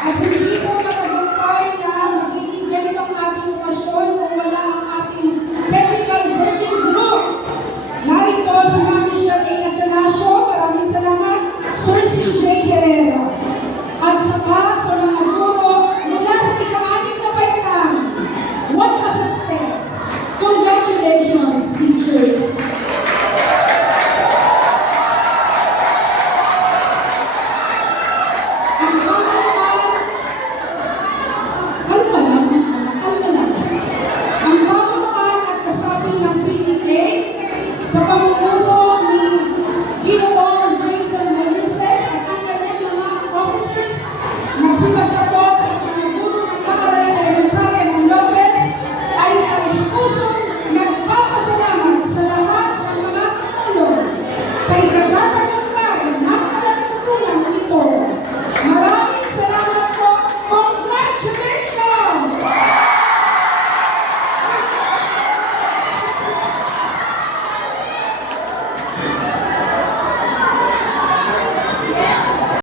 At hindi po matagumpay na magiging ganito ang ating okasyon kung wala ang ating technical working group. Narito si Ma'am Michelle A. Catanasio, maraming salamat, Sir CJ Herrera. At saka sa mga guro mula sa ika-anim na baitang, what a success! Congratulations!